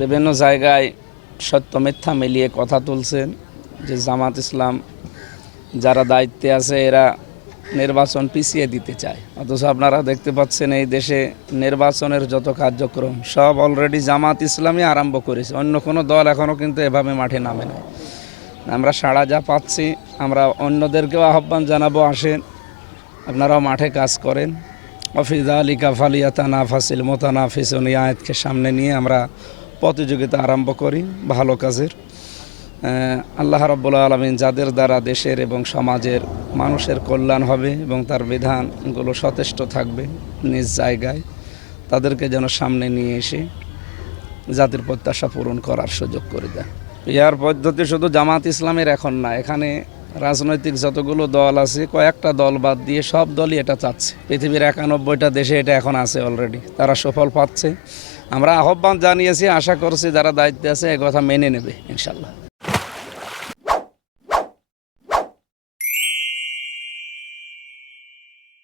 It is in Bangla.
বিভিন্ন জায়গায় সত্য মিথ্যা মিলিয়ে কথা তুলছেন যে জামাত ইসলাম যারা দায়িত্বে আছে, এরা নির্বাচন পিছিয়ে দিতে চায়। অথচ আপনারা দেখতে পাচ্ছেন এই দেশে নির্বাচনের যত কার্যক্রম, সব অলরেডি জামাত ইসলামই আরম্ভ করেছে। অন্য কোনো দল এখনও কিন্তু এভাবে মাঠে নামে না আমরা সাড়া যা পাচ্ছি, আমরা অন্যদেরকেও আহ্বান জানাব, আসেন, আপনারাও মাঠে কাজ করেন। অফিদা আলিকা ফালিয়াতা নাফাসিল মোতানাফিসন, এই আয়াতকে সামনে নিয়ে আমরা প্রতিযোগিতা আরম্ভ করি, ভালো কাজের। আল্লাহ রব্বুল আলমিন যাদের দ্বারা দেশের এবং সমাজের মানুষের কল্যাণ হবে এবং তার বিধানগুলো সচেষ্ট থাকবে নিজ জায়গায়, তাদেরকে যেন সামনে নিয়ে এসে জাতির প্রত্যাশা পূরণ করার সুযোগ করে দেয়। ইয়ার পদ্ধতি শুধু জামাত ইসলামের এখন না, এখানে রাজনৈতিক যতগুলো দল আছে, কয়েকটা দল বাদ দিয়ে সব দলই এটা চাচ্ছে। পৃথিবীর একানব্বইটা দেশে এটা এখন আছে অলরেডি তারা সফল পাচ্ছে। আমরা আহ্বান জানিয়েছি আশা করছি যারা দায়িত্বে আছে এ কথা মেনে নেবে ইনশাল্লাহ।